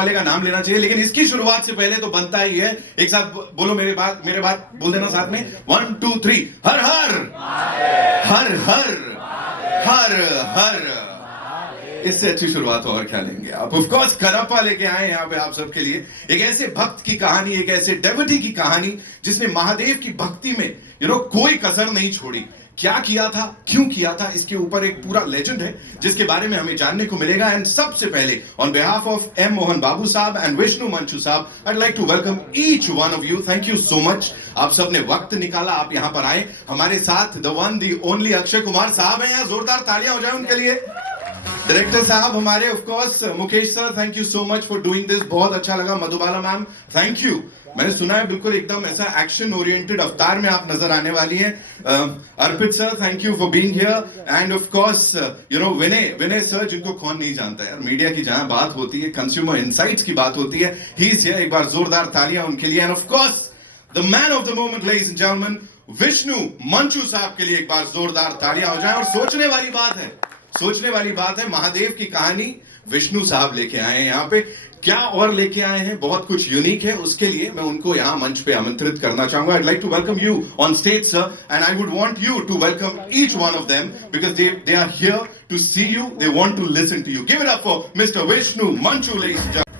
वाले का नाम लेना चाहिए, लेकिन इसकी शुरुआत से पहले तो बनता ही है, एक साथ बोलो मेरे बात बोल देना साथ में, 1 2 3, हर हर हर हर हर हर। इससे अच्छी शुरुआत और क्या लेंगे आप। ऑफ कोर्स करप्पा लेके आए यहाँ पे आप सबके लिए एक ऐसे भक्त की कहानी, एक ऐसे डेवोटी की कहानी जिसने महादेव की भक्ति में कोई कसर नहीं छोड़ी। क्या किया था, क्यों किया था, इसके ऊपर एक पूरा लेजेंड है जिसके बारे में हमें जानने को मिलेगा। एंड सबसे पहले on behalf of M Mohan Babu साहब एंड विष्णु मंचू साहब, I like to welcome each one of you. Thank you so much, आप सबने वक्त निकाला, आप यहां पर आए। हमारे साथ the one the only Akshay Kumar साहब हैं, यहाँ जोरदार तालियां हो जाए उनके लिए। डायरेक्टर साहब हमारे of course Mukesh sir, thank you so much for doing this, बहुत अच्छा लगा। मधुबाला मैम थैंक यू, मैंने सुना है बिल्कुल एकदम ऐसा एक्शन ओरिएंटेड अवतार में आप नजर आने वाली हैं। Arpit sir thank you for being here and of course Vinay sir, जिनको कौन नहीं जानता है, मीडिया की जहां बात होती है, कंज्यूमर इनसाइट्स की बात होती है, ही इज हियर। एक बार जोरदार तालियां उनके लिए। And of course the man of the moment ladies and gentleman, Vishnu Manchu साहब के लिए एक बार जोरदार तालियां हो जाएं। और सोचने वाली बात है, महादेव की कहानी विष्णु साहब लेके आए हैं यहाँ पे। क्या और लेके आए हैं, बहुत कुछ यूनिक है, उसके लिए मैं उनको यहाँ मंच पे आमंत्रित करना चाहूंगा। I'd like to welcome you on stage, sir, and I would want you to welcome each one of them because they are here to see you, they want to listen to you. Give it up for Mr. Vishnu Manchu, ladies and gentlemen.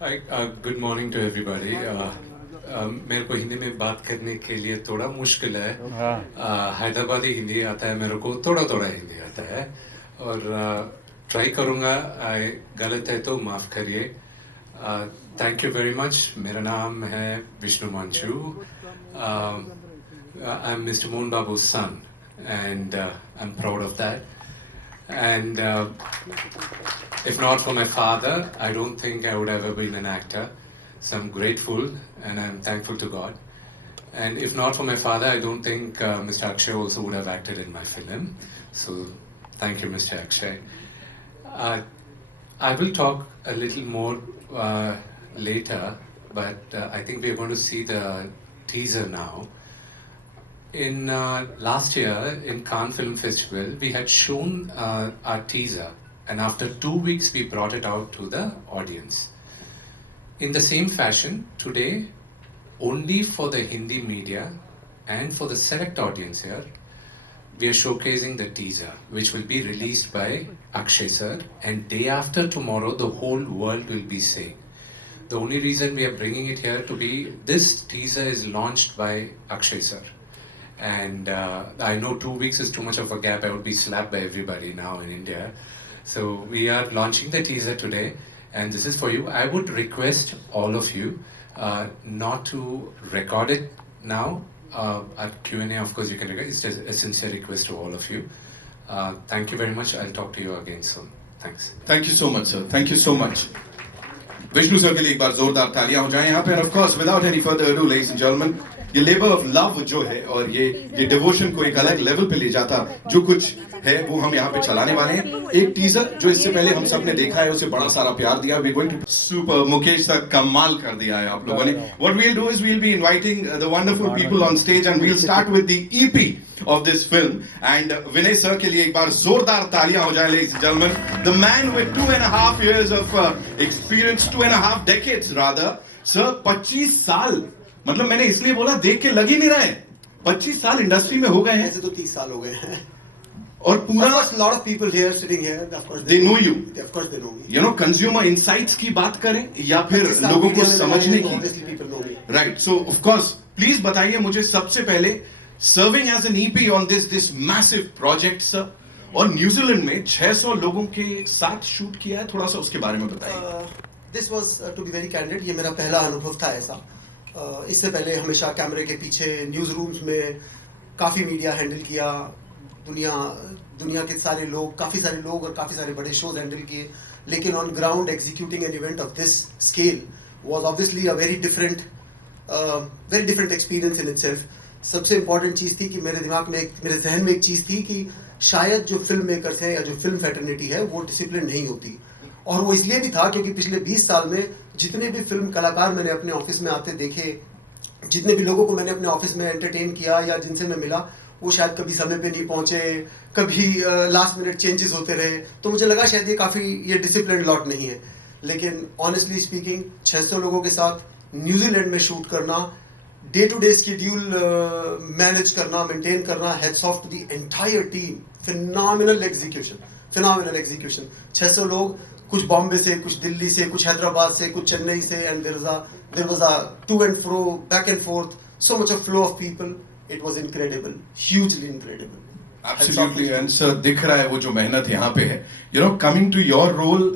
Hi, good morning to everybody. मेरे को हिंदी में बात करने के लिए थोड़ा मुश्किल है। हैदराबादी हिंदी आता है मेरे को, थोड़ा हिंदी आता है और ट्राई करूँगा। गलत है तो माफ़ करिए। Thank you very much. मेरा नाम है Vishnu Manchu. I am mister Mohan Babu's son and I'm proud of that. And if not for my father, I don't think I would ever been an actor. So I'm grateful and I'm thankful to God. And if not for my father, I don't think Mr. Akshay also would have acted in my film. So thank you, Mr. Akshay. I will talk a little more later, but I think we are going to see the teaser now. In last year in Cannes Film Festival, we had shown our teaser, and after 2 weeks we brought it out to the audience. In the same fashion, today, only for the Hindi media and for the select audience here, we are showcasing the teaser, which will be released by Akshay sir, and day after tomorrow, the whole world will be seeing. The only reason we are bringing it here to be, this teaser is launched by Akshay sir. And I know 2 weeks is too much of a gap, I would be slapped by everybody now in India. So we are launching the teaser today, and this is for you. I would request all of you not to record it now. At Q&A, of course, you can record. It's just a sincere request to all of you. Thank you very much. I'll talk to you again soon. Thanks. Thank you so much, sir. Thank you so much. Vishnu sir के लिए एक बार जोरदार तालियां हो जाएं यहाँ पे। Of course without any further ado ladies and gentleman, ये लेबर ऑफ लव जो है और ये डिवोशन को एक अलग लेवल पे ले जाता जो कुछ है वो हम यहाँ पे चलाने वाले हैं। एक टीजर जो इससे पहले हम सब ने देखा है, उसे बड़ा सारा प्यार दिया। We going to super, Mukesh sir कमाल कर दिया है आप लोगों ने। What we'll do is we'll be inviting the wonderful people on stage and we'll start with the EP of this film. And Vinay sir के लिए एक बार जोरदार तालियां हो जाएं ladies and gentlemen. The man with 2.5 years of experience, 2.5 decades rather. Sir, 25 साल, मतलब मैंने इसलिए बोला देख के लग ही नहीं रहा है, 25 साल इंडस्ट्री में हो गए हैं। ऐसे तो 30 साल हो गए हैं। और पूरा lot of people here sitting here, of course they know you. Of course they know me. You know, consumer insights की बात करें या फिर लोगों को समझने की। Obviously people know me. Right. So of course, please बताइए मुझे सबसे पहले, serving as an EP on this massive project, sir, और न्यूजीलैंड में 600 लोगों के साथ शूट किया है, थोड़ा सा उसके बारे में बताइए। This was to be very candid, ये मेरा पहला अनुभव था ऐसा। इससे पहले हमेशा कैमरे के पीछे न्यूज़ रूम्स में काफ़ी मीडिया हैंडल किया, दुनिया के सारे लोग, काफ़ी सारे लोग और काफ़ी सारे बड़े शोज हैंडल किए, लेकिन on ground executing an event of this scale was obviously a very different experience in itself. सबसे इम्पॉर्टेंट चीज़ थी कि मेरे दिमाग में मेरे जहन में एक चीज़ थी कि शायद जो फिल्म मेकर्स हैं या जो फिल्म फैटर्निटी है वो डिसिप्लिन नहीं होती। और वो इसलिए भी था क्योंकि पिछले 20 साल में जितने भी फिल्म कलाकार मैंने अपने ऑफिस में आते देखे, जितने भी लोगों को मैंने अपने ऑफिस में एंटरटेन किया या जिनसे मैं मिला, वो शायद कभी समय पे नहीं पहुंचे, कभी लास्ट मिनट चेंजेस होते रहे, तो मुझे लगा शायद ये डिसिप्लिन लॉट नहीं है। लेकिन ऑनेस्टली स्पीकिंग 600 लोगों के साथ न्यूजीलैंड में शूट करना, day to day schedule manage करना, मेंटेन करना, hats off to the entire team, phenomenal execution. 600 लोग, कुछ बॉम्बे से, कुछ दिल्ली से, कुछ हैदराबाद से, कुछ चेन्नई से, and there was a to and fro, back and forth, so much of flow of people. It was incredible, hugely incredible. Absolutely, and sir, दिख रहा है वो जो मेहनत यहाँ पे है. You know, coming to your role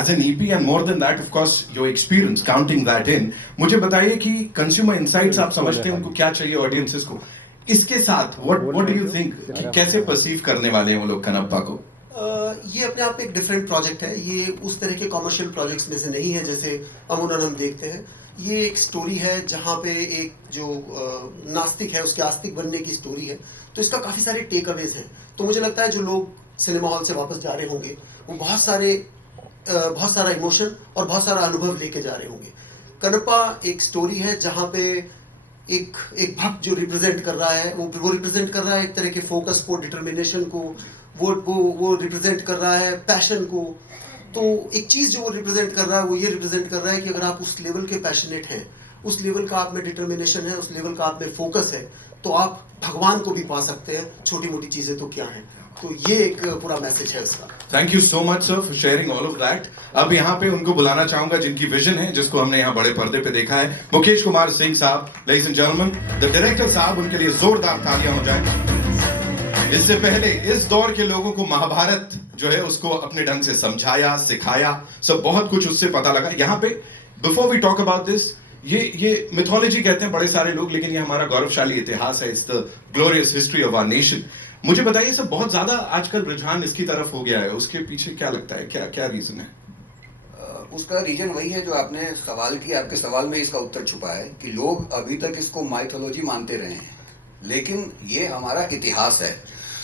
as an EP and more than that, of course, your experience, counting that in. मुझे बताइए कि consumer insights आप समझते हैं उनको क्या चाहिए audiences को. इसके साथ what do you think कि कैसे perceive करने वाले हैं वो लोग कनप्पा को? ये अपने आप में एक डिफरेंट प्रोजेक्ट है। ये उस तरह के कॉमर्शियल प्रोजेक्ट्स में से नहीं है जैसे अमूमन हम देखते हैं। ये एक स्टोरी है जहाँ पे एक जो नास्तिक है उसके आस्तिक बनने की स्टोरी है। तो इसका काफ़ी सारे टेक अवेज हैं। तो मुझे लगता है जो लोग सिनेमा हॉल से वापस जा रहे होंगे वो बहुत सारा इमोशन और बहुत सारा अनुभव लेके जा रहे होंगे। कनप्पा एक स्टोरी है जहाँ पे एक भक्त जो रिप्रेजेंट कर रहा है वो रिप्रेजेंट कर रहा है एक तरह के फोकस को, डिटर्मिनेशन को, वो रिप्रेजेंट कर रहा है पैशन को। तो एक चीज़ जो वो रिप्रेजेंट कर रहा है वो ये रिप्रेजेंट कर रहा है कि अगर आप उस लेवल के पैशनेट हैं, उस लेवल का आप में डिटर्मिनेशन है, उस लेवल का आप में फोकस है, तो आप भगवान को भी पा सकते हैं। छोटी मोटी चीज़ें तो क्या हैं। तो ये एक पूरा मैसेज है उसका। Thank you so much sir for sharing all of that. अब यहाँ पे उनको बुलाना चाहूंगा जिनकी विजन है, जिसको हमने यहाँ बड़े पर्दे पे देखा है, मुकेश कुमार सिंह साहब, ladies and gentleman, the director साहब। उनके लिए जोरदार तालियां हो जाए। इससे पहले इस दौर के लोगों को महाभारत जो है उसको अपने ढंग से समझाया, सिखाया, सब बहुत कुछ उससे पता लगा। यहाँ पे before we talk about this, ये मिथोलॉजी कहते हैं बड़े सारे लोग, लेकिन ये हमारा गौरवशाली इतिहास है। It's the glorious history of our nation. मुझे बताइए सब, बहुत ज्यादा आजकल रुझान इसकी तरफ हो गया है, उसके पीछे क्या लगता है, क्या रीजन है? उसका रीजन वही है जो आपने सवाल किया। आपके सवाल में इसका उत्तर छुपा है कि लोग अभी तक इसको माइथोलॉजी मानते रहे हैं, लेकिन ये हमारा इतिहास है।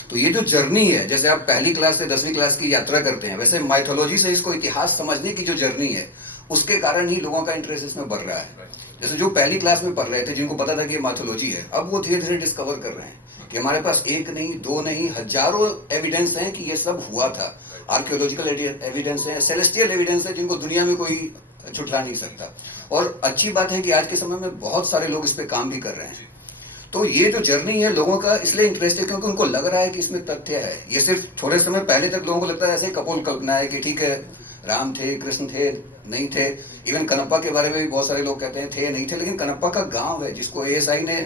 तो ये जो जर्नी है, जैसे आप पहली क्लास से 10वीं क्लास की यात्रा करते हैं, वैसे माइथोलॉजी से इसको इतिहास समझने की जो जर्नी है, उसके कारण ही लोगों का इंटरेस्ट इसमें बढ़ रहा है। जैसे जो पहली क्लास में पढ़ रहे थे, जिनको पता था कि ये माइथोलॉजी है, अब वो धीरे धीरे डिस्कवर कर रहे हैं कि हमारे पास एक नहीं, दो नहीं, हजारों एविडेंस हैं कि ये सब हुआ था। आर्कियोलॉजिकल एविडेंस है, सेलेस्टियल एविडेंस है, जिनको दुनिया में कोई छुटला नहीं सकता। और अच्छी बात है कि आज के समय में बहुत सारे लोग इस पर काम भी कर रहे हैं। तो ये जो जर्नी है, लोगों का इसलिए इंटरेस्ट है क्योंकि उनको लग रहा है कि इसमें तथ्य है। ये सिर्फ थोड़े समय पहले तक लोगों को लगता है ऐसे कपोल कल्पना है कि ठीक है, राम थे, कृष्ण थे, नहीं थे। इवन कनप्पा के बारे में भी बहुत सारे लोग कहते हैं थे, नहीं थे। लेकिन कनप्पा का गांव है जिसको ASI ने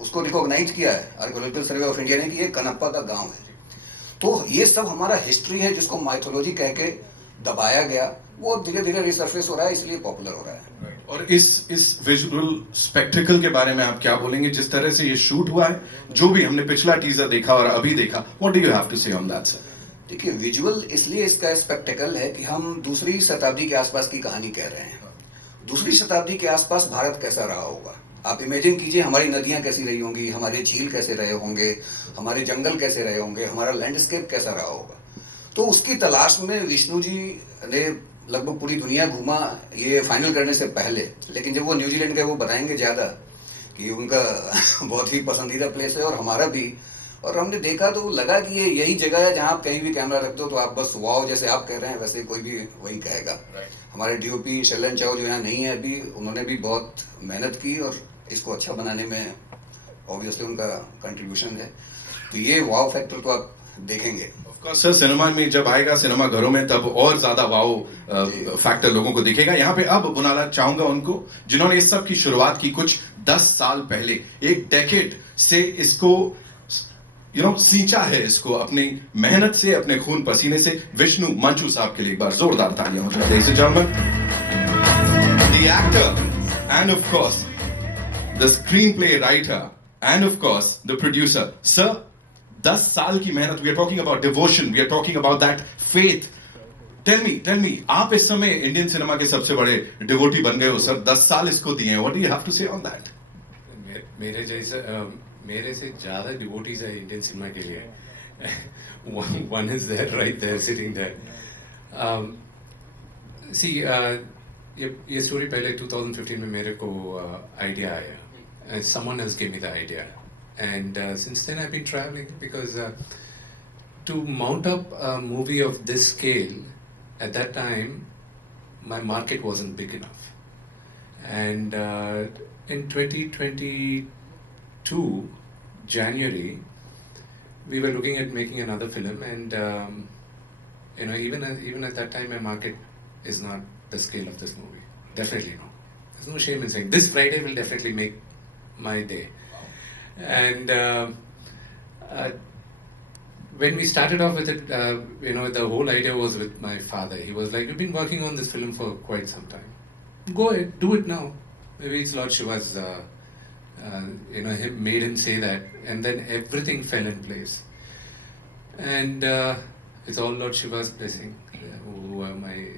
उसको रिकॉग्नाइज किया है, आर्कियोलॉजिकल सर्वे ऑफ इंडिया ने, कि ये कनप्पा का गाँव है। तो ये सब हमारा हिस्ट्री है जिसको माइथोलॉजी कह के दबाया गया, वो धीरे धीरे रिसर्फेस हो रहा है, इसलिए पॉपुलर हो रहा है। और इस विजुअल स्पेक्टिकल के बारे में आप क्या बोलेंगे, जिस तरह से ये शूट हुआ है, जो भी हमने पिछला टीजर देखा और अभी देखा, what do you have to say on that sir? देखिए, विजुअल इसलिए इसका स्पेक्टिकल है कि हम दूसरी शताब्दी के आसपास की कहानी कह रहे हैं। दूसरी शताब्दी के आसपास भारत कैसा रहा होगा, आप इमेजिन कीजिए। हमारी नदियाँ कैसी रही होंगी, हमारे झील कैसे रहे होंगे, हमारे जंगल कैसे रहे होंगे, हमारा लैंडस्केप कैसा रहा होगा। तो उसकी तलाश में विष्णु जी ने लगभग पूरी दुनिया घूमा ये फाइनल करने से पहले। लेकिन जब वो न्यूजीलैंड गए, वो बताएंगे ज़्यादा कि उनका बहुत ही पसंदीदा प्लेस है और हमारा भी। और हमने देखा तो लगा कि ये यही जगह है जहाँ आप कहीं भी कैमरा रखते हो तो आप बस वाओ, जैसे आप कह रहे हैं वैसे कोई भी वही कहेगा। हमारे DOP शैलन चाओ जो यहाँ नहीं है अभी, उन्होंने भी बहुत मेहनत की और इसको अच्छा बनाने में ऑब्वियसली उनका कंट्रीब्यूशन है। तो ये वाओ फैक्टर तो आप देखेंगे। सर सिनेमा में जब आएगा, सिनेमा घरों में, तब और ज्यादा वाओ फैक्टर लोगों को दिखेगा। यहाँ पे अब बुलाना चाहूंगा उनको जिन्होंने इस सब की शुरुआत की कुछ 10 साल पहले, एक डेकेड से इसको सींचा है, इसको अपनी मेहनत से, अपने खून पसीने से। विष्णु मंचू साहब के लिए एक बार जोरदार तालियां हो जाए, ladies and gentleman. The actor and of course the screen play writer and of course the producer. Sir 10 साल की मेहनत, we are talking about devotion, we are talking about that faith. Tell me आप इस समय Indian cinema के सबसे बड़े devotee बन गए हो सर, 10 साल इसको दिए हैं। What do you have to say on that? मेरे से ज़्यादा डिवोटीज है इंडियन सिनेमा के लिए। One is there, right there, sitting there. See, ये स्टोरी पहले 2015 में मेरे को आइडिया आया। Someone else gave me the idea. And since then I've been traveling because to mount up a movie of this scale, at that time, my market wasn't big enough. And in 2022, January, we were looking at making another film, and even at that time, my market is not the scale of this movie. Definitely no. There's no shame in saying this Friday will definitely make my day. And when we started off with it, the whole idea was with my father. He was like, "You've been working on this film for quite some time. Go ahead, do it now." Maybe it's Lord Shiva's, made him say that, and then everything fell in place. And it's all Lord Shiva's blessing. Who am I?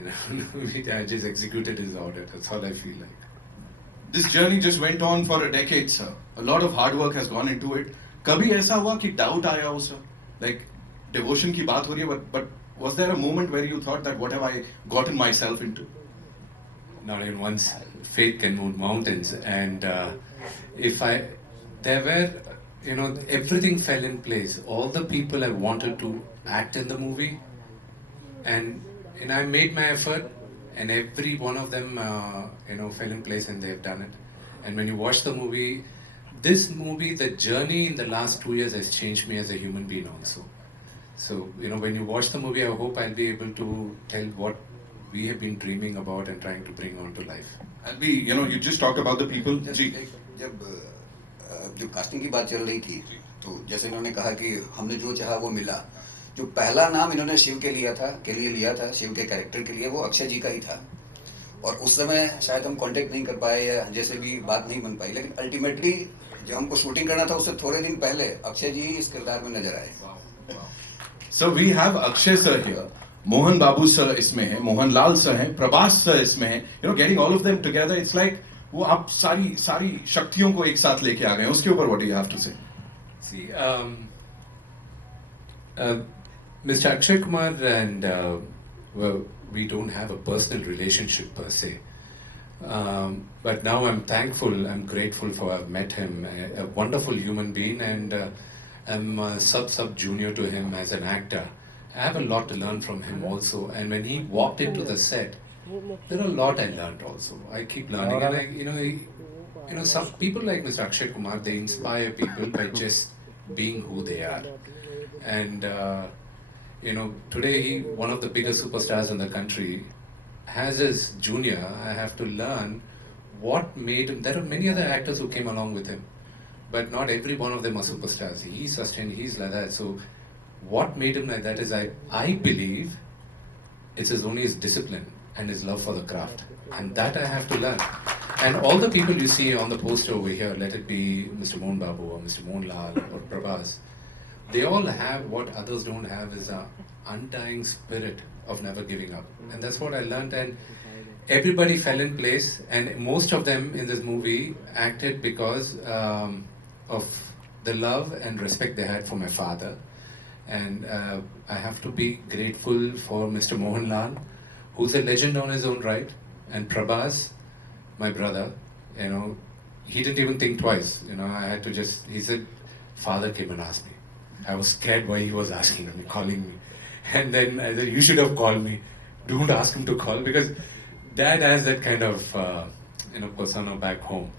I just executed his order. That's all I feel like. This journey just went on for a decade, sir. A lot of hard work has gone into it. कभी ऐसा हुआ कि doubt आया हो, sir? Like devotion की बात हो रही है, but was there a moment where you thought that what have I gotten myself into? Not even once. Faith can move mountains, and everything fell in place. All the people I wanted to act in the movie, and I made my effort, and every one of them, fell in place, and they've done it. And when you watch the movie, this movie, the journey in the last 2 years has changed me as a human being also. So, when you watch the movie, I hope I'll be able to tell what we have been dreaming about and trying to bring on to life. I'll be, you just talked about the people. जी. जब casting की बात चल रही थी, तो जैसे इन्होंने कहा कि हमने जो चाहा वो मिला। जो पहला नाम इन्होंने शिव के लिए लिया था, शिव के कैरेक्टर के लिए, वो अक्षय जी का ही था। और उस समय शायद हम कांटेक्ट नहीं कर पाए या जैसे भी बात नहीं बन पाई, लेकिन अल्टीमेटली जब हमको शूटिंग करना था उससे थोड़े दिन पहले अक्षय जी इस किरदार में नजर आए। So we have Akshay sir here. Mohan Babu sir इसमें है, Mohan Lal sir हैं, Prabhas sir इसमें है. Getting all of them together, it's like वो आप सारी शक्तियों को एक साथ लेके आ गए हैं. उसके ऊपर what do you have to say? See, Mr. Akshay Kumar and we don't have a personal relationship per se. But now I'm thankful, I'm grateful for I've met him, a wonderful human being, and I'm sub junior to him as an actor. I have a lot to learn from him also, and when he walked into the set, there are a lot I learned also. I keep learning, and some people like Mr. Akshay Kumar, they inspire people by just being who they are. And today one of the biggest superstars in the country. As his junior, I have to learn what made him. There are many other actors who came along with him, but not every one of them are superstars. He sustained, he's like that. So what made him like that is I believe it's only his discipline and his love for the craft, and that I have to learn. And all the people you see on the poster over here, let it be Mr. Mohan Babu or Mr. Mohan Lal or Prabhas, they all have what others don't have, is a undying spirit of never giving up. And that's what I learned, and everybody fell in place, and most of them in this movie acted because of the love and respect they had for my father. And I have to be grateful for Mr. Mohan Lal, who's a legend on his own right, and Prabhas, my brother, he didn't even think twice. I had to he said, "Father came and asked me." I was scared why he was asking me, calling me. And then I said, "You should have called me. Don't ask him to call," because Dad has that kind of, persona back home.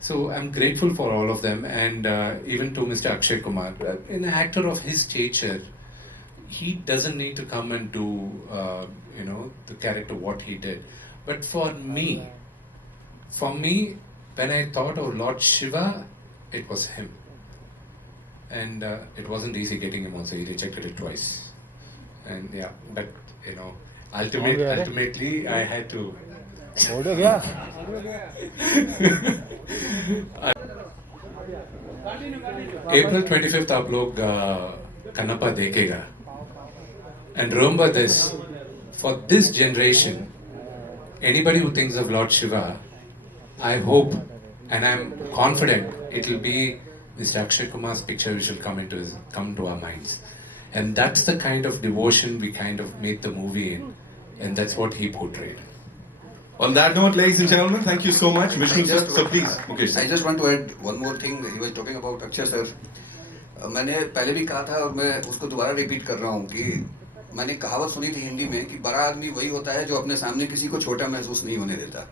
So I'm grateful for all of them, and even to Mr. Akshay Kumar. An actor of his stature, he doesn't need to come and do, the character what he did. But for me, when I thought of Lord Shiva, it was him. And it wasn't easy getting him also. He rejected it twice. And yeah, but ultimately I had to. April 25th आप लोग कन्नप्पा देखेगा. And remember this, for this generation, anybody who thinks of Lord Shiva, I hope and I'm confident it will be Mr. Akshay Kumar's picture which will come to our minds. And that's the kind of devotion we kind of made the movie in, and that's what he portrayed. On that note, ladies and gentlemen, thank you so much, Vishnu sir. So please, Mukesh sir. I just want to add one more thing. He was talking about Akshay sir. मैंने पहले भी कहा था और मैं उसको दोबारा repeat कर रहा हूँ कि मैंने कहावत सुनी थी हिंदी में कि बड़ा आदमी वही होता है जो अपने सामने किसी को छोटा महसूस नहीं होने देता।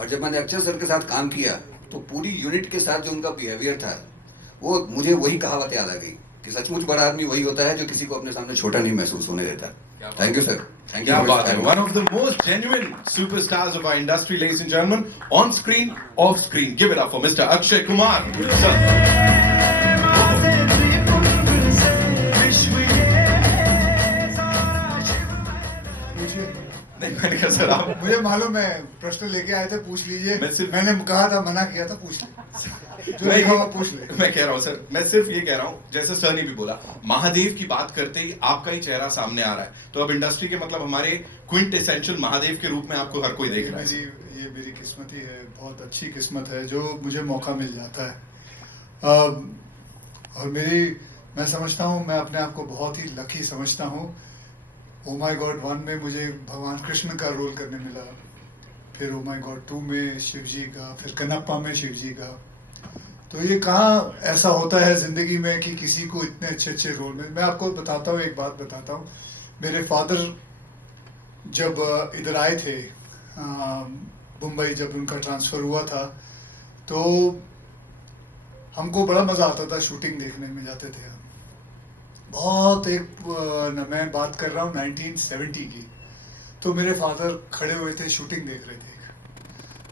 और जब मैंने अक्षय सर के साथ काम किया तो पूरी यूनिट के साथ जो उनका बिहेवियर था वो मुझे वही कहावत याद आ गई कि सचमुच बड़ा आदमी वही होता है जो किसी को अपने सामने छोटा नहीं महसूस होने देता। Thank you sir. Thank you. क्या बात है, one of the most genuine superstars of our industry, ladies and gentlemen, on screen, off screen. Give it up for Mr. Akshay Kumar, sir. पूछिए। नहीं, मैंने कहा सर आप मुझे मालूम है, प्रश्न लेके आए थे, पूछ लीजिए। मैंने कहा था, मना किया था, पूछ ले जो लिखा हुआ पूछ ले। मैं कह रहा हूँ सर, मैं सिर्फ ये कह रहा हूँ, जैसे सर ने भी बोला, महादेव की बात करते ही आपका ही चेहरा सामने आ रहा है, तो अब इंडस्ट्री के मतलब हमारे क्विंट एसेंशियल महादेव के रूप में आपको हर कोई देख रहा है। ये मेरी किस्मत ही है, बहुत अच्छी किस्मत है जो मुझे मौका मिल जाता है। और मैं समझता हूँ, मैं अपने आप को बहुत ही लकी समझता हूँ। ओ माय गॉड 1 में मुझे भगवान कृष्ण का रोल करने मिला, फिर ओ माय गॉड 2 में शिव जी का, फिर कनप्पा में शिव जी का। तो ये कहाँ ऐसा होता है ज़िंदगी में कि किसी को इतने अच्छे अच्छे रोल में। मैं आपको बताता हूँ, एक बात बताता हूँ। मेरे फादर जब इधर आए थे मुंबई, जब उनका ट्रांसफ़र हुआ था, तो हमको बड़ा मज़ा आता था शूटिंग देखने में जाते थे हम। बहुत मैं बात कर रहा हूँ 1970 की। तो मेरे फादर खड़े हुए थे, शूटिंग देख रहे थे।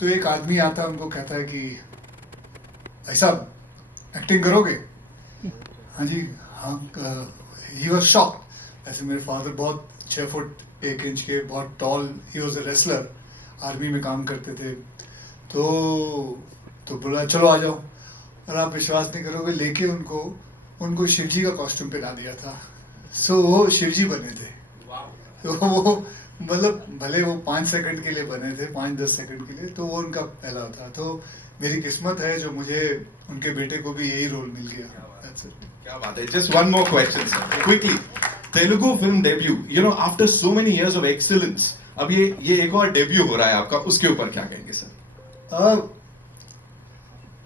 तो एक आदमी आता है, उनको कहता है कि भाई साहब एक्टिंग करोगे? हाँ जी, हाँ। He was shocked. ऐसे मेरे फादर बहुत 6 फुट 1 इंच के, बहुत tall, he was a wrestler, army में काम करते थे। तो बोला चलो आ जाओ। और आप विश्वास नहीं करोगे, लेके उनको शिवजी का कॉस्ट्यूम पहना दिया था। सो वो शिवजी बने थे। तो वो मतलब भले वो 5 सेकंड के लिए बने थे, 5-10 सेकंड के लिए, तो वो उनका पहला था। तो मेरी किस्मत है जो मुझे उनके बेटे को भी यही रोल मिल गया। That's it. क्या बात है। Just one more question, sir. Quickly, Telugu film debut. You know, after so many years of excellence, अब ये एक और डेब्यू हो रहा है आपका, उसके ऊपर क्या कहेंगे सर?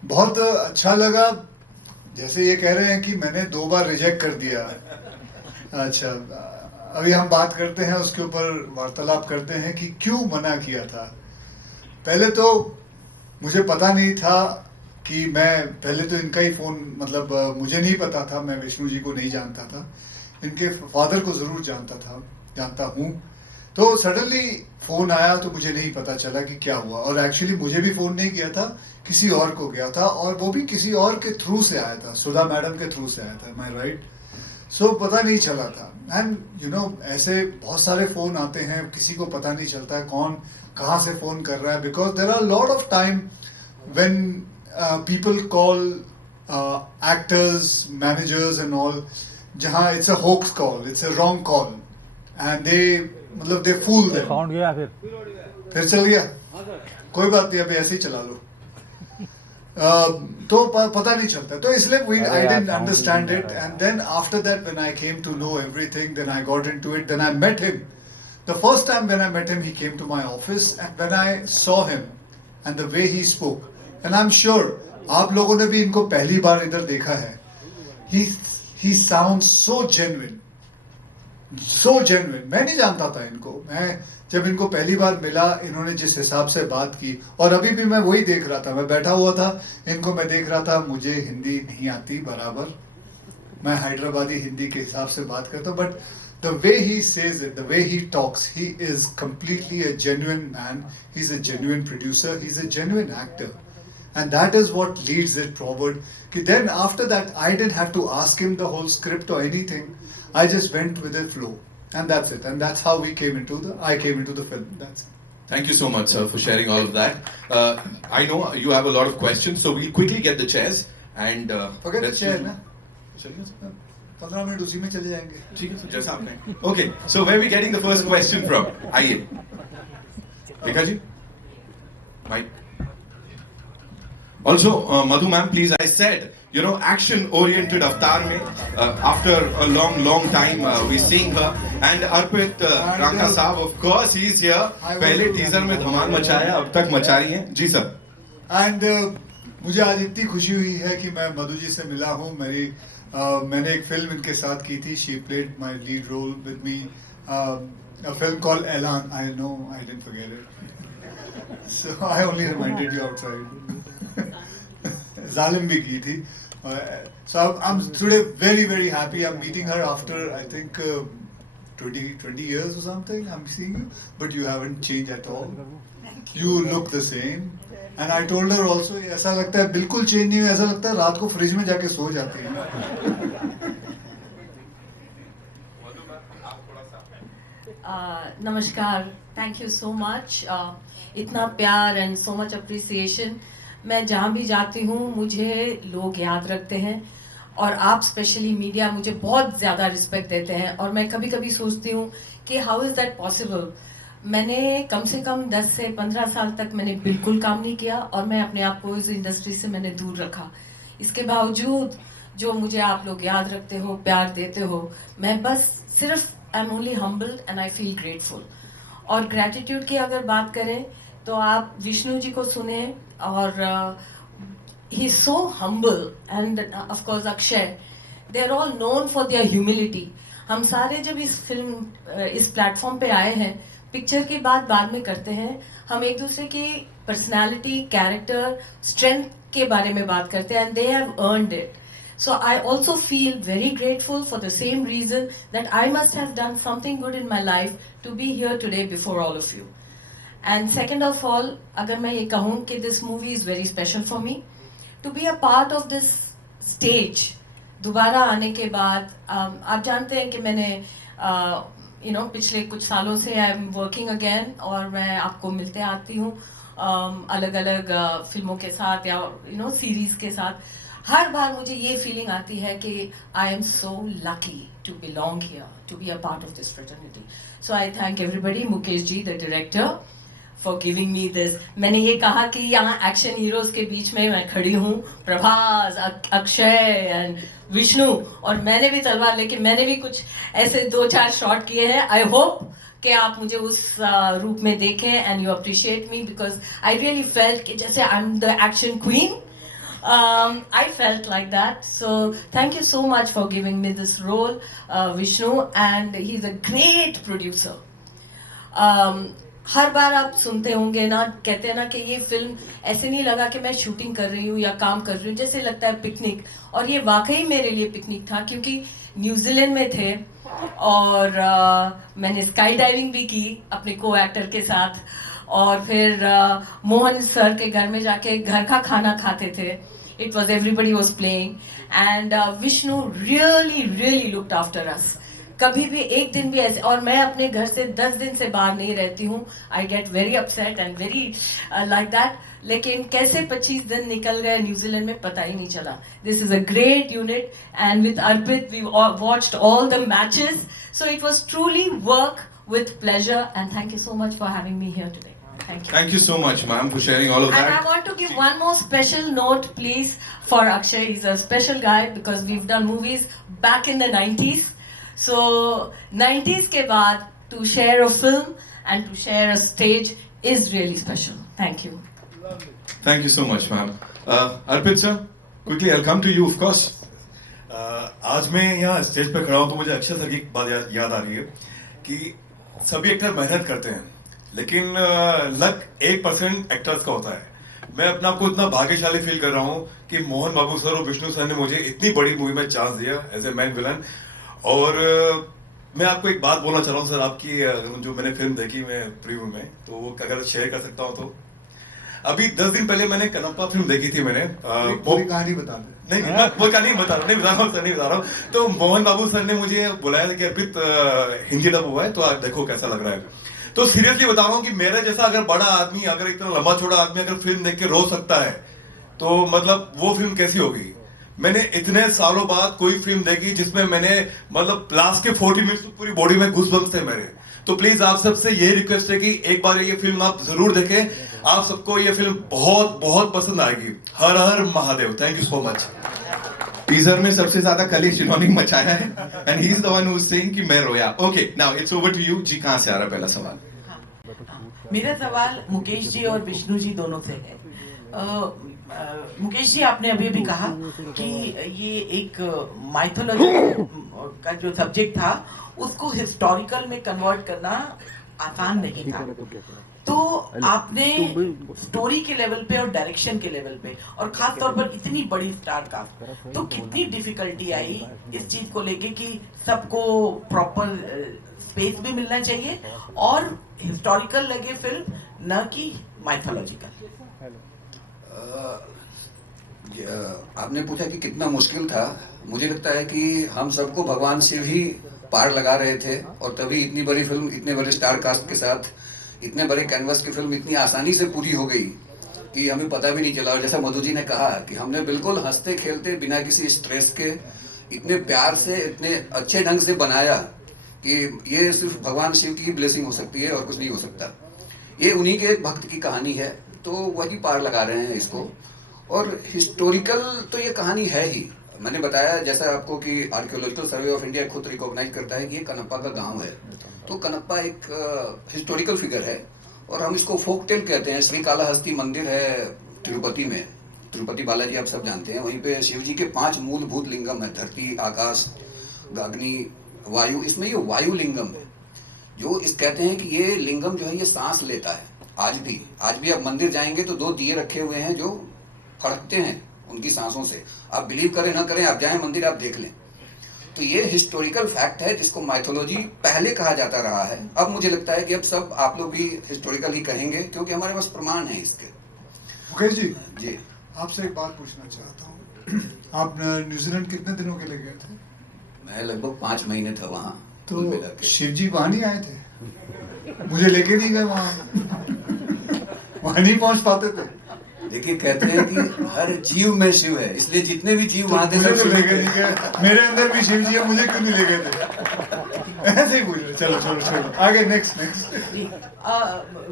बहुत अच्छा लगा। जैसे ये कह रहे हैं कि मैंने 2 बार रिजेक्ट कर दिया। अच्छा, अभी हम बात करते हैं, उसके ऊपर वार्तालाप करते हैं कि क्यों मना किया था। पहले तो मुझे पता नहीं था कि पहले तो इनका ही फ़ोन, मतलब मुझे नहीं पता था, मैं विष्णु जी को नहीं जानता था, इनके फादर को ज़रूर जानता हूँ। तो सडनली फ़ोन आया तो मुझे नहीं पता चला कि क्या हुआ। और एक्चुअली मुझे भी फ़ोन नहीं किया था, किसी और को गया था, और वो भी किसी और के थ्रू से आया था, सुधा मैडम के थ्रू से आया था। My right? सो पता नहीं चला था। एंड यू नो, ऐसे बहुत सारे फ़ोन आते हैं, किसी को पता नहीं चलता है कौन कहाँ से फ़ोन कर रहा है, because there are lot of time when people call actors, managers and all, जहाँ it's a hoax call, it's a wrong call, and they fool them. Sound गया फिर चल गया, कोई बात नहीं, अभी ऐसे ही चला लो। तो पता नहीं चलता, तो इसलिए I didn't understand it, and then after that when I came to know everything, then I got into it, then I met him. The first time when I met him, he came to my office, and when I saw him and the way he spoke, and I'm sure आप लोगों ने भी इनको पहली बार इधर देखा है, he sounds so genuine, so genuine. मैं नहीं जानता था इनको, मैं जब इनको पहली बार मिला, इन्होंने जिस हिसाब से बात की, और अभी भी मैं वही देख रहा था, मैं बैठा हुआ था, इनको मैं देख रहा था। मुझे हिंदी नहीं आती बराबर, मैं हैदराबादी हिंदी के हिसाब से बात करता हूँ, but the way he says it, the way he talks, he is completely a genuine man. He's a genuine producer, he's a genuine actor, and that is what leads it forward. Then after that, I didn't have to ask him the whole script or anything. I just went with the flow, and that's it. And that's how I came into the film. That's it. Thank you so much, sir, for sharing all of that. I know you have a lot of questions, so we'll quickly get the chairs and Forget the let's chair, do- ना? चलिए sir. 15 minute उसी में चले जाएंगे। ठीक है sir, जैसा आपने। Okay, so where are we getting the first question from? आइए, Rekha ji, mic. Also, Madhu ma'am, please, I said, you know, action-oriented avatar mein, after a long time, we seeing her. And Arpit Ranka Saab, of course, he is here. पहले teaser में धमाल मचाया, अब तक मचा रही हैं. जी sir. And मुझे आज इतनी खुशी हुई है कि मैं मधु जी से मिला हूँ. मैंने एक फिल्म इनके साथ की थी. She played my lead role with me. A film called Elan. I know I didn't forget it. So I only reminded you outside. Zalim भी की थी. So I'm today very happy. I'm meeting her after I think 20 years or something. I'm seeing you, but you haven't changed at all. You look the same. And I told her also, ऐसा लगता है बिल्कुल change नहीं हुआ. ऐसा लगता है रात को फ्रिज में जाके सो जाती है. नमस्कार, थैंक यू सो मच. इतना प्यार एंड सो मच अप्रिसिएशन. मैं जहाँ भी जाती हूँ मुझे लोग याद रखते हैं और आप स्पेशली मीडिया मुझे बहुत ज़्यादा रिस्पेक्ट देते हैं. और मैं कभी कभी सोचती हूँ कि हाउ इज़ दैट पॉसिबल. मैंने कम से कम 10 से 15 साल तक मैंने बिल्कुल काम नहीं किया और मैं अपने आप को इस इंडस्ट्री से मैंने दूर रखा. इसके बावजूद जो मुझे आप लोग याद रखते हो, प्यार देते हो, मैं बस सिर्फ I am only humbled and I feel grateful. और ग्रैटिट्यूड की अगर बात करें तो आप विष्णु जी को सुने और he is so humble and of course Akshay, they are all known for their humility. हम सारे जब इस प्लेटफॉर्म पे आए हैं, पिक्चर की बात बाद में करते हैं, हम एक दूसरे की पर्सनालिटी, कैरेक्टर, स्ट्रेंथ के बारे में बात करते हैं and they have earned it. So I also feel very grateful for the same reason that I must have done something good in my life to be here today before all of you. And second of all, अगर मैं ये कहूँ कि this movie is very special for me, to be a part of this stage, दोबारा आने के बाद आप जानते हैं कि मैंने पिछले कुछ सालों से आई एम वर्किंग अगेन और मैं आपको मिलते आती हूँ अलग अलग फिल्मों के साथ या सीरीज के साथ. हर बार मुझे ये फीलिंग आती है कि I am so lucky to belong here, to be a part of this fraternity. So I thank everybody, Mukesh ji the director, for giving me this. मैंने ये कहा कि यहाँ एक्शन हीरोज के बीच में मैं खड़ी हूँ, प्रभास, अक्षय एंड विष्णु, और मैंने भी तलवार लेके मैंने भी कुछ ऐसे 2-4 शॉट किए हैं. आई होप कि आप मुझे उस रूप में देखें and you appreciate me because I really felt कि जैसे I am the action queen. I felt like that. So thank you so much for giving me this role, Vishnu, and he's a great producer. हर बार आप सुनते होंगे ना, कहते हैं ना कि ये फिल्म ऐसे नहीं लगा कि मैं शूटिंग कर रही हूँ या काम कर रही हूँ, जैसे लगता है पिकनिक. और ये वाकई मेरे लिए पिकनिक था क्योंकि न्यूजीलैंड में थे और मैंने स्काई डाइविंग भी की अपने को एक्टर के साथ और फिर मोहन सर के घर में जाके घर का खाना खाते थे. It was everybody was playing and Vishnu really looked after us. कभी भी एक दिन भी ऐसे, और मैं अपने घर से 10 दिन से बाहर नहीं रहती हूँ. I get very upset and very like that. लेकिन कैसे 25 दिन निकल गए न्यूजीलैंड में पता ही नहीं चला. This is a great unit and with Arpit we watched all the matches. So it was truly work with pleasure and thank you so much for having me here today. Thank you. Thank you so much, ma'am, for sharing all of that. And I want to give one more special note, please, for Akshay. He's a special guy because we've done movies back in the 90s. So 90s के बाद to share a film and to share a stage is really special. Thank you. Thank you so much, ma'am. Arpit sir, quickly I'll come to you, of course. आज मैं यहाँ stage पे खड़ा हूँ तो मुझे अक्षय सर की एक बात याद आ रही है कि सभी एक्टर मेहनत करते हैं लेकिन लक 1% एक्टर्स का होता है. मैं अपने आप को इतना भाग्यशाली फील कर रहा हूँ कि मोहन बाबू सर और विष्णु सर ने मुझे इतनी बड़ी मूवी में चांस दिया एज ए मैन विलन. और मैं आपको एक बात बोलना चाह रहा हूँ सर, आपकी जो मैंने फिल्म देखी मैं प्रीव्यू में, तो वो अगर शेयर कर सकता हूँ तो. अभी 10 दिन पहले मैंने कनप्पा फिल्म देखी थी मैंने. पूरी कहानी बता दे. नहीं मैं वो कहानी नहीं बता रहा हूँ. तो मोहन बाबू सर ने मुझे बुलाया कि अर्पित हिंदी डब हुआ है तो आप देखो कैसा लग रहा है. तो सीरियसली बता रहा हूँ कि मेरे जैसा अगर बड़ा आदमी, अगर इतना लंबा चौड़ा आदमी अगर फिल्म देख के रो सकता है तो मतलब वो फिल्म कैसी होगी. मैंने इतने सालों बाद कोई फिल्म देखी जिसमें मैंने मतलब लास्ट के 40 मिनट्स पूरी बॉडी में घुसबम्स थे मेरे. तो प्लीज आप सबसे यही रिक्वेस्ट है कि एक बार ये फिल्म आप जरूर देखें, आप सबको ये फिल्म बहुत बहुत पसंद आएगी। Har Har Mahadev. Thank you so much. Teaser में सबसे ज्यादा कलेश इन्होंने मचाया है and he is the one who is saying कि मैं रोया। Okay, now it's over to you ji. कहां से आ रहा पहला सवाल? मेरा सवाल मुकेश जी और विष्णु जी दोनों से है। मुकेश जी, आपने अभी भी कहा कि ये एक माइथोलॉजी का जो सब्जेक्ट था उसको हिस्टोरिकल में कन्वर्ट करना आसान नहीं था। तो आपने स्टोरी के लेवल पे और डायरेक्शन के लेवल पे और खास तौर पर इतनी बड़ी स्टार कास्ट, तो कितनी डिफिकल्टी आई इस चीज को लेके कि सबको प्रॉपर स्पेस भी मिलना चाहिए और हिस्टोरिकल लगे फिल्म, न कि माइथोलॉजिकल। आपने पूछा कि कितना मुश्किल था। मुझे लगता है कि हम सबको भगवान शिव ही पार लगा रहे थे और तभी इतनी बड़ी फिल्म, इतने बड़े स्टार कास्ट के साथ, इतने बड़े कैनवस की फिल्म इतनी आसानी से पूरी हो गई कि हमें पता भी नहीं चला। और जैसा मधु जी ने कहा कि हमने बिल्कुल हंसते खेलते बिना किसी स्ट्रेस के इतने प्यार से, इतने अच्छे ढंग से बनाया कि ये सिर्फ भगवान शिव की ब्लेसिंग हो सकती है और कुछ नहीं हो सकता। ये उन्हीं के एक भक्त की कहानी है, तो वही पार लगा रहे हैं इसको। और हिस्टोरिकल तो ये कहानी है ही। मैंने बताया जैसा आपको कि आर्कियोलॉजिकल सर्वे ऑफ इंडिया खुद रिकॉग्नाइज करता है कि ये कनप्पा का गांव है। तो कनप्पा एक हिस्टोरिकल फिगर है और हम इसको फोक टेल कहते हैं। श्री कालाहस्ती मंदिर है तिरुपति में, तिरुपति बालाजी आप सब जानते हैं। वहीं पे शिव जी के 5 मूलभूत लिंगम है, धरती, आकाश, अग्नि, वायु। इसमें ये वायु लिंगम है जो इस कहते हैं कि ये लिंगम जो है ये सांस लेता है। आज भी आप मंदिर जाएंगे तो 2 दिए रखे हुए हैं जो फड़कते हैं उनकी सांसों से। आप बिलीव करें ना करें, आप जाएं मंदिर, आप देख लें। तो ये हिस्टोरिकल फैक्ट है जिसको माइथोलॉजी पहले कहा जाता रहा है। अब मुझे लगता है कि अब सब आप लोग भी हिस्टोरिकल ही कहेंगे क्योंकि हमारे पास प्रमाण है इसके। मुकेश जी, जी आपसे एक बात पूछना चाहता हूँ। आप न्यूजीलैंड कितने दिनों के लिए गए थे? मैं लगभग 5 महीने था वहाँ। तो शिव जी वहाँ नहीं आए थे? मुझे लेके नहीं गए वहाँ। वहाँ नहीं पहुँच पाते थे। देखिए, कहते हैं कि हर जीव में शिव है, इसलिए जितने भी जीव वहाँ थे मुझे सब तो शिव लेके थे। नहीं गए। मेरे अंदर भी शिव जी है, मुझे क्यों नहीं ले गए थे? ऐसे ही पूछ रहे। चलो आगे, नेक्स्ट।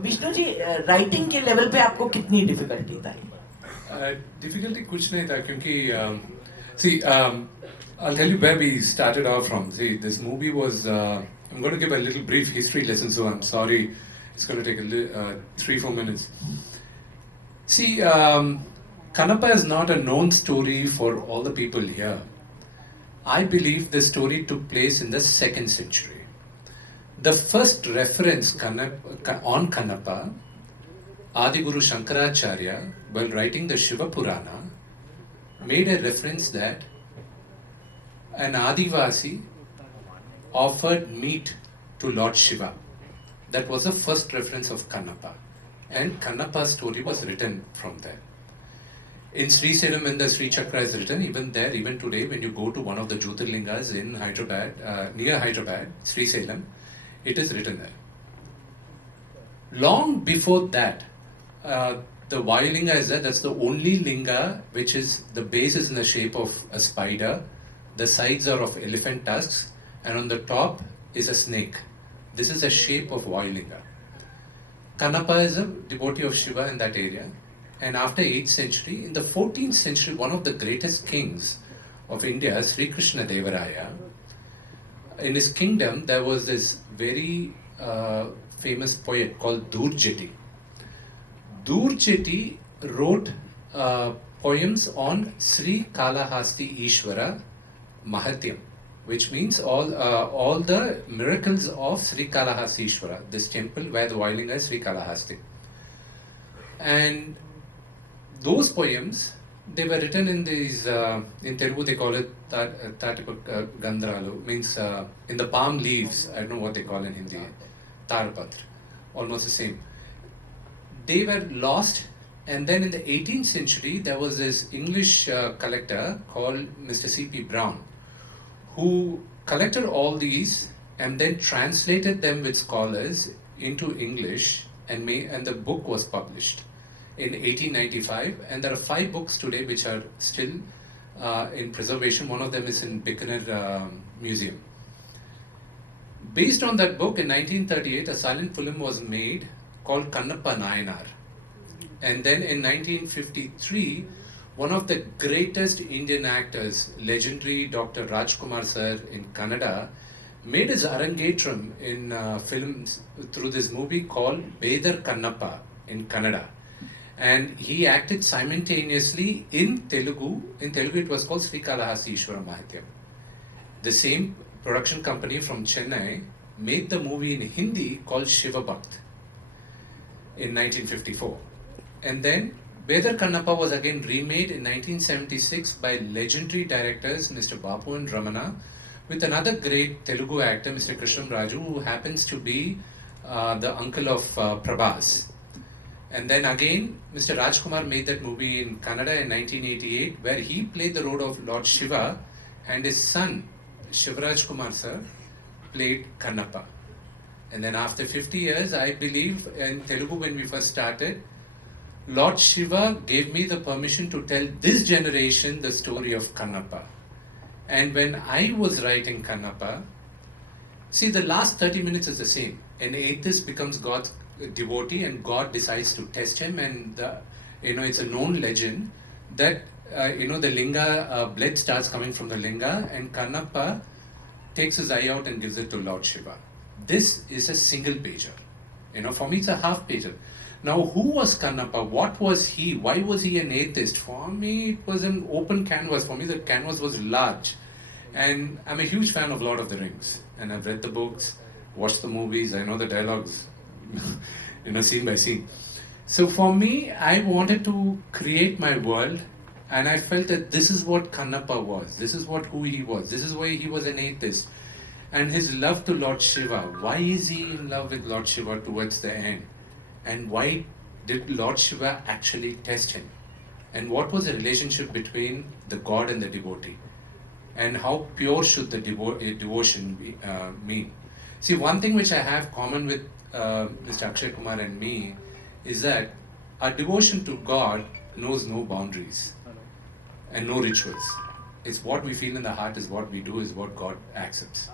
विष्णु जी, राइटिंग के लेवल पे आपको कितनी डिफिकल्टी था? डिफिकल्टी कुछ नहीं था क्योंकि see I'll tell you where we started off from. See, this movie was I'm going to give a little brief history lesson, so I'm sorry it's going to take 3-4 minutes. See, Kanappa is not a known story for all the people here. I believe the story took place in the 2nd century. The first reference on Kanappa, Adiguru Shankaracharya, while writing the Shiva Purana, made a reference that an Adivasi offered meat to Lord Shiva. That was the first reference of Kanappa. And Kanappa's story was written from there. In Sri Salem, when the Sri Chakra is written, even there, even today, when you go to one of the Jyotirlingas in Hyderabad, near Hyderabad, Sri Salem, it is written there. Long before that, the Vayulinga is there. That's the only linga which is, the base is in the shape of a spider, the sides are of elephant tusks, and on the top is a snake. This is the shape of Vayulinga. Kanappa is a devotee of Shiva in that area. And after 8th century, in the 14th century, one of the greatest kings of India, Sri Krishna Devaraya, in his kingdom, there was this very famous poet called Durjeti. Durjeti wrote poems on Sri Kalahasti Ishvara Mahatyam, which means all the miracles of Sri Kalahasti Ishvara, this temple where the Vayulinga is Sri Kalahasti. And those poems, they were written in these, in Telugu they call it Gandralu, means in the palm leaves, I don't know what they call in Hindi, Tarpatra, almost the same. They were lost, and then in the 18th century, there was this English collector called Mr. C.P. Brown, who collected all these and then translated them with scholars into English, and the book was published in 1895. And there are 5 books today which are still in preservation. One of them is in Bikaner Museum. Based on that book, in 1938, a silent film was made called Kannappa Nayanar. And then in 1953, one of the greatest Indian actors, legendary Dr. Rajkumar sir in Kannada, made his arangetram in films through this movie called Bedar Kannappa in Kannada. And he acted simultaneously in Telugu. In Telugu, it was called Srikalahasti Ishwara Mahatyam. The same production company from Chennai made the movie in Hindi called Shiva Bhakt in 1954. And then Bedar Kannappa was again remade in 1976 by legendary directors Mr. Bapu and Ramana with another great Telugu actor, Mr. Krishnam Raju, who happens to be the uncle of Prabhas. And then again, Mr. Rajkumar made that movie in Kannada in 1988, where he played the role of Lord Shiva, and his son, Shivraj Kumar sir, played Kannappa. And then after 50 years, I believe in Telugu when we first started, Lord Shiva gave me the permission to tell this generation the story of Kannappa. And when I was writing Kannappa, see, the last 30 minutes is the same. An atheist becomes God's devotee and God decides to test him, and it's a known legend that the linga, blood starts coming from the linga, and Kannappa takes his eye out and gives it to Lord Shiva. This is a single pager. For me it's a half pager. Now, who was Kannappa? What was he? Why was he an atheist? For me, it was an open canvas. For me, the canvas was large. And I'm a huge fan of Lord of the Rings. And I've read the books, watched the movies, I know the dialogues, scene by scene. So for me, I wanted to create my world, and I felt that this is what Kannappa was. This is who he was. This is why he was an atheist. And his love to Lord Shiva. Why is he in love with Lord Shiva towards the end? And why did Lord Shiva actually test him? And what was the relationship between the god and the devotee? And how pure should the devotion be, mean? See, one thing which I have common with Mr. Akshay Kumar and me is that our devotion to God knows no boundaries and no rituals. It's what we feel in the heart, is what we do, is what God accepts.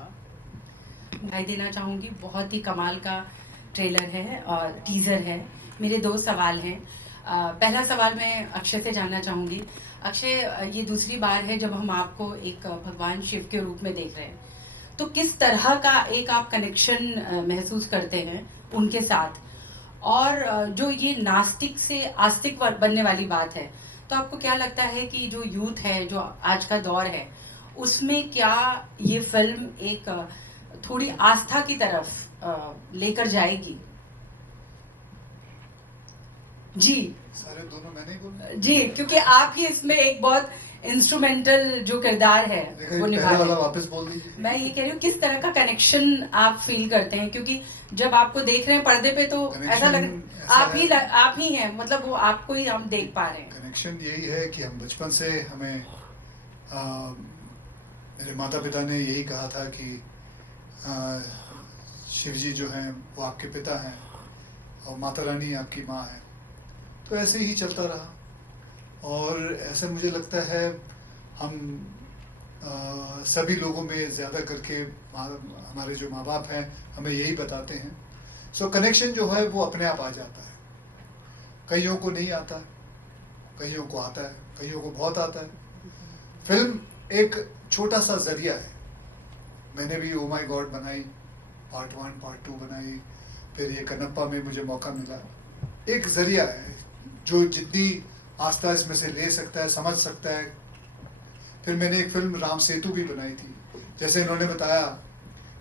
मैं देना चाहूँगी, बहुत ही कमाल का trailer है और teaser है. मेरे दो सवाल हैं. पहला सवाल मैं अक्षय से जानना चाहूँगी. अक्षय, ये दूसरी बार है जब हम आपको एक भगवान शिव के रूप में देख रहे हैं, तो किस तरह का एक आप कनेक्शन महसूस करते हैं उनके साथ? और जो ये नास्तिक से आस्तिक बनने वाली बात है, तो आपको क्या लगता है कि जो यूथ है, जो आज का दौर है, उसमें क्या ये फिल्म एक थोड़ी आस्था की तरफ लेकर जाएगी? जी सारे दोनों मैंने ही बोला जी, क्योंकि आप ही इसमें एक बहुत इंस्ट्रूमेंटल जो किरदार है वो निभा रहे हैं. वापस बोल दीजिए. मैं ये कह रही हूँ, किस तरह का कनेक्शन आप फील करते हैं? क्योंकि जब आपको देख रहे हैं पर्दे पे तो ऐसा लग आप ही हैं, मतलब वो आपको ही हम देख पा रहे हैं. कनेक्शन यही है कि हम बचपन से हमें मेरे माता पिता ने यही कहा था कि शिव जी जो हैं वो आपके पिता हैं और माता रानी आपकी माँ है. तो ऐसे ही चलता रहा और ऐसा मुझे लगता है हम सभी लोगों में ज़्यादा करके हमारे जो माँ बाप हैं हमें यही बताते हैं. सो कनेक्शन जो है वो अपने आप आ जाता है. कईयों को नहीं आता, कईयों को आता है, कईयों को बहुत आता है. फिल्म एक छोटा सा जरिया है. मैंने भी ओ माई गॉड बनाई, पार्ट 1 पार्ट 2 बनाई, फिर ये कन्नप्पा में मुझे मौका मिला. एक जरिया है जो जितनी आस्था इसमें से ले सकता है, समझ सकता है. फिर मैंने एक फिल्म राम सेतु भी बनाई थी. जैसे इन्होंने बताया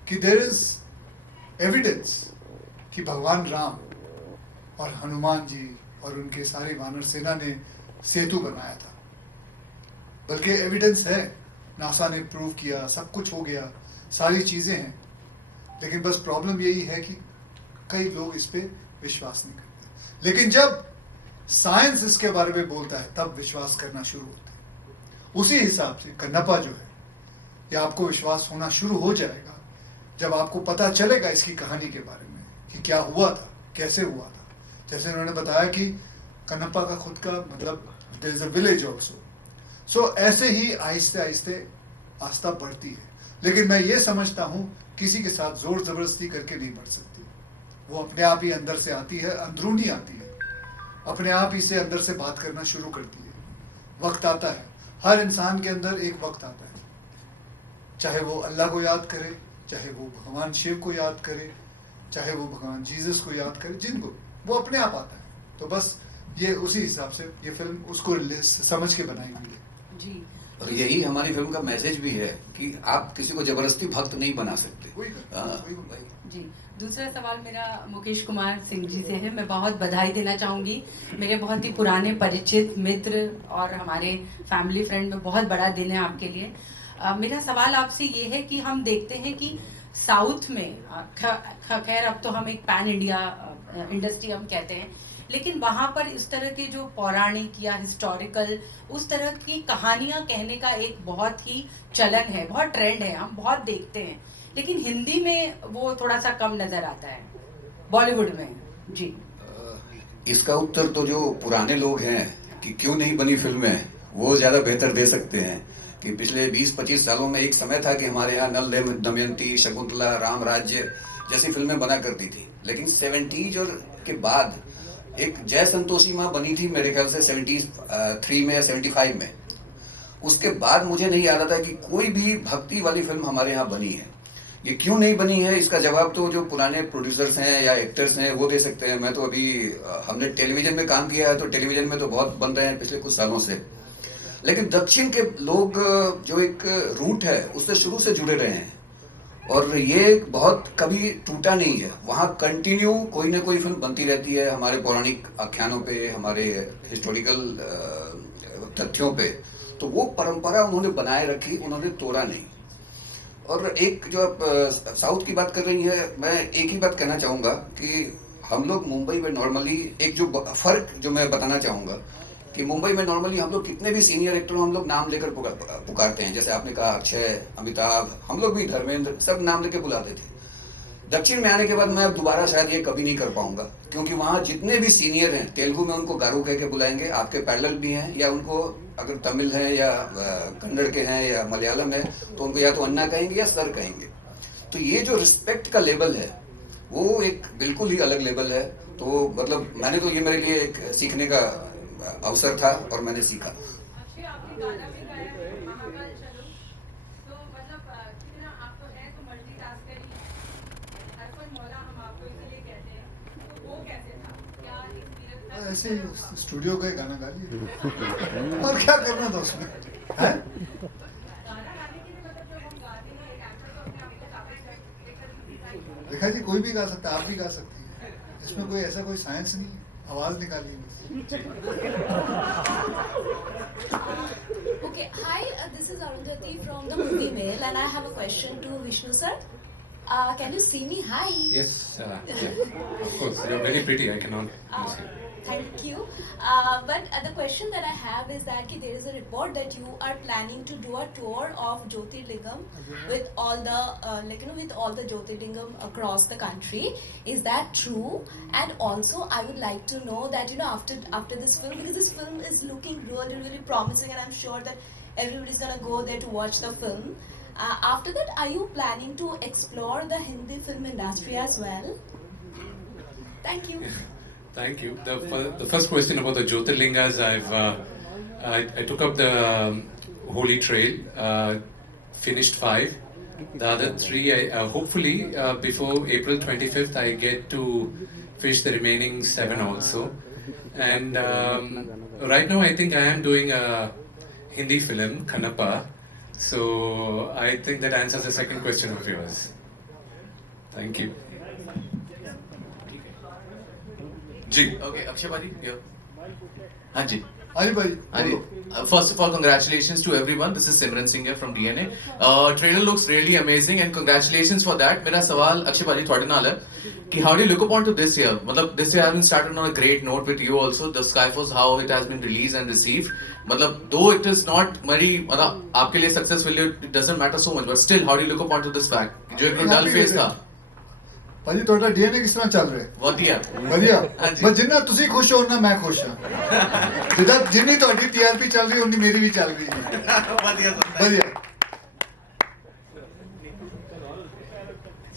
कि देयर इज एविडेंस कि भगवान राम और हनुमान जी और उनके सारे वानर सेना ने सेतु बनाया था. बल्कि एविडेंस है, नासा ने प्रूव किया, सब कुछ हो गया, सारी चीज़ें हैं. लेकिन बस प्रॉब्लम यही है कि कई लोग इस पे विश्वास नहीं करते. लेकिन जब साइंस इसके बारे में बोलता है तब विश्वास करना शुरू होता है. उसी हिसाब से कन्नप्पा जो है, ये आपको विश्वास होना शुरू हो जाएगा जब आपको पता चलेगा इसकी कहानी के बारे में कि क्या हुआ था, कैसे हुआ था. जैसे उन्होंने बताया कि कन्नप्पा का खुद का मतलब there is a village also. So ऐसे ही आहिस्ते आहिस्ते आस्था बढ़ती है. लेकिन मैं ये समझता हूँ किसी के साथ जोर जबरदस्ती करके नहीं बढ़ सकती, वो अपने आप ही अंदर से आती है, अंदरूनी आती है, अपने आप ही से अंदर से बात करना शुरू करती है। वक्त आता है, हर इंसान के अंदर एक वक्त आता है, चाहे वो अल्लाह को याद करे, चाहे वो भगवान शिव को याद करे, चाहे वो भगवान जीसस को याद करे, जिनको वो अपने आप आता है। तो बस ये उसी हिसाब से ये फिल्म उसको समझ के बनाई हुई है जी। और यही हमारी फिल्म का मैसेज भी है कि आप किसी को जबरदस्ती भक्त नहीं बना सकते। वही जी, दूसरा सवाल मेरा मुकेश कुमार सिंह जी से है। मैं बहुत बधाई देना चाहूँगी, मेरे बहुत ही पुराने परिचित मित्र और हमारे फैमिली फ्रेंड में बहुत बड़ा दिन है आपके लिए। मेरा सवाल आपसे ये है कि हम देखते हैं कि साउथ में खैर अब तो हम एक पैन इंडिया इंडस्ट्री हम कहते हैं, लेकिन वहाँ पर इस तरह के जो पौराणिक या हिस्टोरिकल उस तरह की कहानियाँ कहने का एक बहुत ही चलन है, बहुत ट्रेंड है, हम बहुत देखते हैं, लेकिन हिंदी में वो थोड़ा सा कम नजर आता है, बॉलीवुड में। जी, इसका उत्तर तो जो पुराने लोग हैं कि क्यों नहीं बनी फिल्में, वो ज़्यादा बेहतर दे सकते हैं। कि पिछले 20-25 सालों में एक समय था कि हमारे यहाँ नल दमयंती, शकुंतला, राम राज्य जैसी फिल्में बना करती थी, लेकिन 70s और के बाद एक जय संतोषी माँ बनी थी मेरे ख्याल से 73 में या 75 में। उसके बाद मुझे नहीं याद आता कि कोई भी भक्ति वाली फिल्म हमारे यहाँ बनी है। ये क्यों नहीं बनी है, इसका जवाब तो जो पुराने प्रोड्यूसर्स हैं या एक्टर्स हैं वो दे सकते हैं। मैं तो अभी हमने टेलीविजन में काम किया है, तो टेलीविजन में तो बहुत बन रहे हैं पिछले कुछ सालों से, लेकिन दक्षिण के लोग जो एक रूट है उससे शुरू से जुड़े रहे हैं और ये बहुत कभी टूटा नहीं है। वहाँ कंटिन्यू कोई ना कोई फिल्म बनती रहती है हमारे पौराणिक आख्यानों पे, हमारे हिस्टोरिकल तथ्यों पे। तो वो परंपरा उन्होंने बनाए रखी, उन्होंने तोड़ा नहीं। और एक जो आप साउथ की बात कर रही है, मैं एक ही बात कहना चाहूँगा कि हम लोग मुंबई में नॉर्मली एक जो फ़र्क जो मैं बताना चाहूँगा कि मुंबई में नॉर्मली हम लोग कितने भी सीनियर एक्टर हम लोग नाम लेकर पुकारते हैं। जैसे आपने कहा अक्षय, अमिताभ, हम लोग भी धर्मेंद्र, सब नाम लेकर बुलाते थे। दक्षिण में आने के बाद मैं अब दोबारा शायद ये कभी नहीं कर पाऊंगा, क्योंकि वहाँ जितने भी सीनियर हैं, तेलुगु में उनको गारू कह के बुलाएंगे, आपके पैरेलल भी हैं, या उनको अगर तमिल हैं या कन्नड़ के हैं या मलयालम है तो उनको या तो अन्ना कहेंगे या सर कहेंगे। तो ये जो रिस्पेक्ट का लेवल है वो एक बिल्कुल ही अलग लेवल है। तो मतलब मैंने तो ये मेरे लिए एक सीखने का अवसर था और मैंने सीखा। ऐसे स्टूडियो का गाना गा लिए और क्या करना था उसमें, है? देखा जी, कोई भी गा सकता है, आप भी गा सकती हैं, इसमें कोई ऐसा कोई साइंस नहीं है, आवाज निकालिए बस। Okay, hi, this is Arundhati from the Movie Mail and I have a question to Vishnu sir. Can you see me? Hi. Yes, yeah, of course. You're very pretty. I cannot miss you. Thank you. But the question that I have is that there is a report that you are planning to do a tour of Jyotirlingam with all the with all the Jyotirlingam across the country. Is that true? And also, I would like to know that after this film, because this film is looking really really promising, and I'm sure that everybody's gonna go there to watch the film. After that, are you planning to explore the Hindi film industry as well? Thank you. Thank you. The first question about the Jyotirlingas, I took up the Holy Trail, finished 5. The other 3, hopefully before April 25th, I get to finish the remaining 7 also. And right now, I think I am doing a Hindi film, Khanapa. So I think that answers the second question of yours. Thank you. Ji, Okay, Akshay Bhai, here. हाँ जी, अरे भाई हाँ जी. बोलो। First of all, congratulations to everyone. This is Simran Singh here from DNA. Trailer looks really amazing and congratulations for that. मेरा सवाल अक्षय भाई थोड़े नाल है कि how do you look upon to this year? मतलब this year has been started on a great note with you also. The Skyforce, how it has been released and received. मतलब though it is not very मतलब आपके लिए successful, it doesn't matter so much. But still, how do you look upon to this fact? जो एक dull phase था. ਭਾਜੀ ਤੁਹਾਡਾ DNA ਕਿਸ ਤਰ੍ਹਾਂ ਚੱਲ ਰਿਹਾ? ਵਧੀਆ. ਵਧੀਆ। ਹਾਂਜੀ. ਬਸ ਜਿੰਨਾ ਤੁਸੀਂ ਖੁਸ਼ ਹੋ ਨਾ ਮੈਂ ਖੁਸ਼ ਹਾਂ। ਜਿੱਦਾਂ ਜਿੰਨੀ ਤੁਹਾਡੀ ਟੀਆਰਪੀ ਚੱਲ ਰਹੀ ਉਨੀ ਮੇਰੀ ਵੀ ਚੱਲ ਰਹੀ ਹੈ। ਵਧੀਆ. ਵਧੀਆ।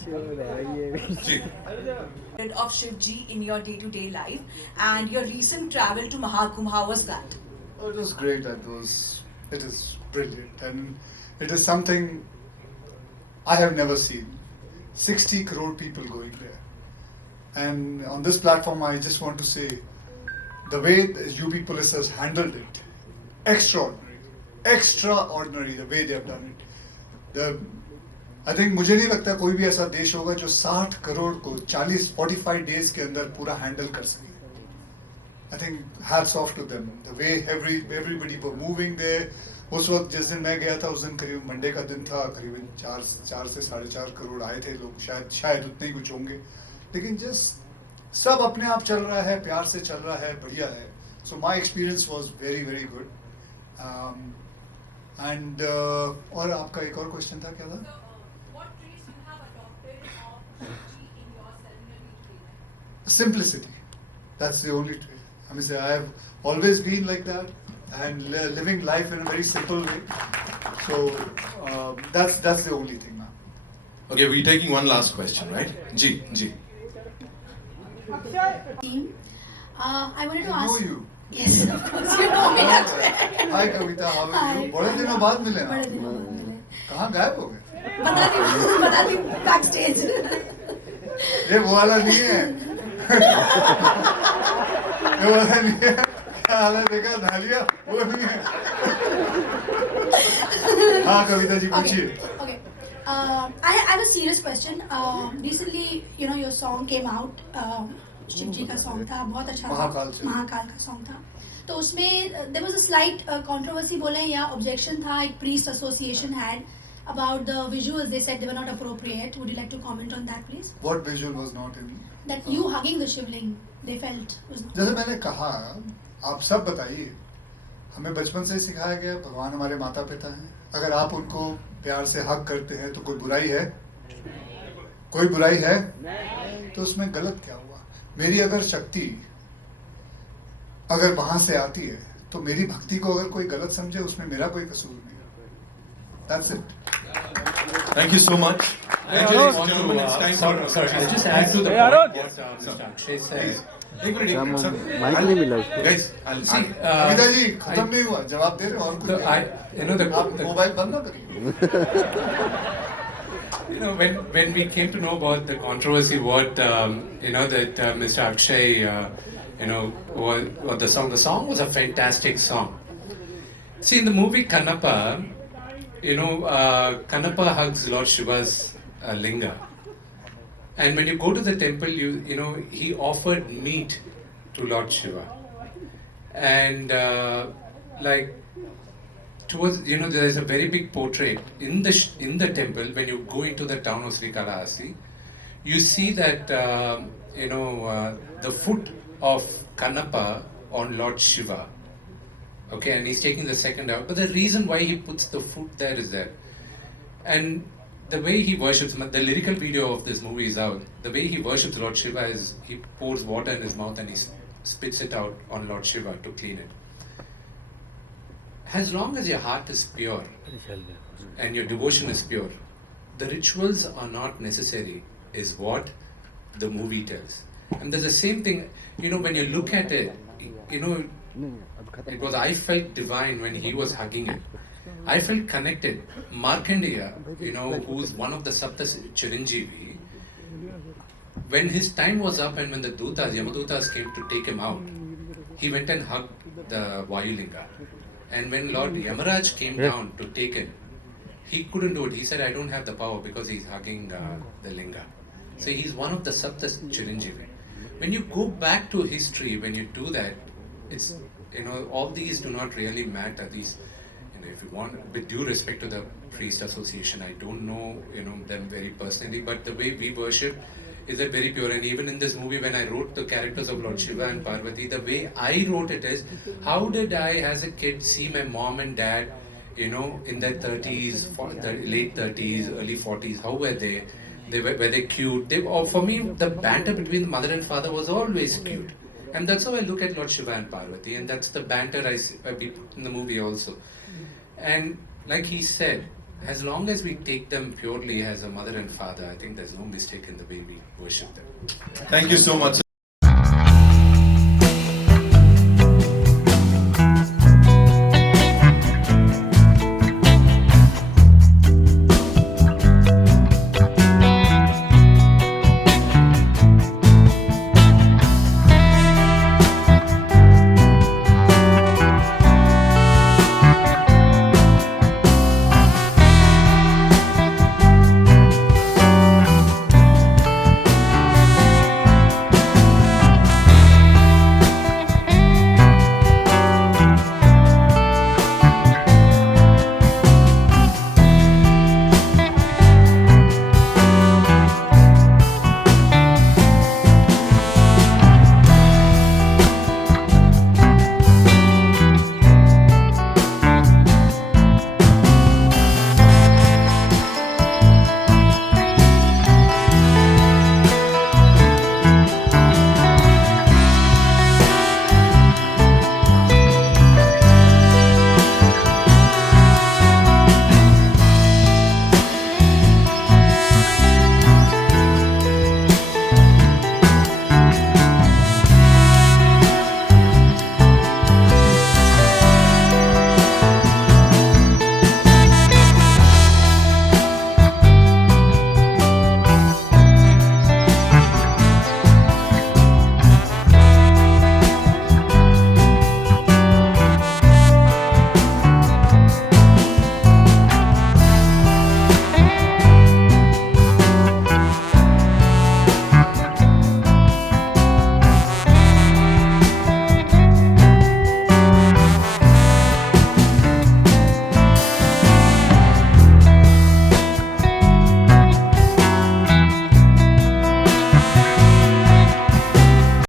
of Shivji in your day-to-day life and your recent travel to Mahakumbh. How was that? Oh, it was great. It is brilliant, and it is something I have never seen. 60 crore people going there, and on this platform, I just want to say the way the UP police has handled it, extraordinary the way they have done it. I think मुझे नहीं लगता कोई भी ऐसा देश होगा जो 60 करोड़ को 45 days के अंदर पूरा हैंडल कर सके. I think hats off to them. The way everybody were moving there. उस वक्त जिस दिन मैं गया था उस दिन करीब मंडे का दिन था, करीबन 4 से 4.5 करोड़ आए थे लोग, शायद उतने ही कुछ होंगे, लेकिन जस्ट सब अपने आप चल रहा है, प्यार से चल रहा है, बढ़िया है. So my experience was very good. And और आपका एक और क्वेश्चन था, क्या था? Simplicity. That's the only trait. I mean, I have always been like that and living life in a very simple way. So that's the only thing now. Okay, we're taking one last question, right? Ji. Team, I wanted to I know ask. you. Yes, of course you know me. Hi Kavita, how are you? बड़े दिनों बाद मिले ना. बड़े दिनों बाद मिले. कहाँ गायब हो गए? बता दी backstage. ये वो वाला नहीं है. ये वाला नहीं है. क्या हाल है देखा नालिया? वो नहीं है. हाँ कविता जी पूछिए. Okay. I have a serious question. Recently, your song came out. Shiv जी का सॉन्ग था, बहुत अच्छा था, महाकाल का सॉन्ग था. तो उसमें there was a slight controversy बोले या objection था, एक priest association had about the visuals. They said they were not appropriate. Would you like to comment on that, please? What visual was not in? That you hugging the Shivling, they felt was not. जैसे मैंने कहा, आप सब बताइए. हमें बचपन से सिखाया गया भगवान हमारे माता पिता हैं. अगर आप उनको प्यार से हक करते हैं तो कोई बुराई है? कोई बुराई है? तो उसमें गलत क्या हुआ? मेरी अगर शक्ति अगर वहां से आती है तो मेरी भक्ति को अगर कोई गलत समझे उसमें मेरा कोई कसूर नहीं. That's it. Thank you so much. Ladies and gentlemen, it's time for... Sorry, I'll just add to the point what Mr. Akshay said. एक मिनट सर. माइक नहीं मिला उसको. Guys, I'll see. Kavita ji खत्म नहीं हुआ, जवाब दे रहे हो और कुछ नहीं. आप मोबाइल बंद ना करिए. When we came to know about the controversy, what that Mr. Akshay, what the song was a fantastic song. See, in the movie Kannappa, Kannappa hugs Lord Shiva's linga, and when you go to the temple, he offered meat to Lord Shiva, and towards there is a very big portrait in the temple. When you go into the town of Srikalahasti, you see that the foot of Kannappa on Lord Shiva. Okay, and he's taking the second out. But the reason why he puts the foot there is there, and the way he worships. The lyrical video of this movie is out. The way he worships Lord Shiva is he pours water in his mouth and he spits it out on Lord Shiva to clean it. As long as your heart is pure and your devotion is pure, the rituals are not necessary, is what the movie tells. And there's the same thing, when you look at it, I felt divine when he was hugging him. I felt connected. Markandeya, who's one of the Sapta Chiranjeevi, when his time was up and when the Yamadutas came to take him out, he went and hugged the Vayulinga. And when Lord Yamaraj came down to take him, he couldn't do it. He said, I don't have the power because he's hugging the linga. So he's one of the Sapta Chiranjeevi. When you go back to history, when you do that, it's, all these do not really matter. These, if you want, with due respect to the priest association, I don't know, them very personally, but the way we worship is that very pure. And even in this movie, when I wrote the characters of Lord Shiva and Parvati, the way I wrote it is, how did I as a kid see my mom and dad, in their 30s, late 30s, early 40s, how were they? Were they cute? For me, the banter between the mother and father was always cute. And that's how I look at Lord Shiva and Parvati, and that's the banter I put in the movie also. And like he said, as long as we take them purely as a mother and father, I think there's no mistake in the way we worship them. Thank you so much, sir.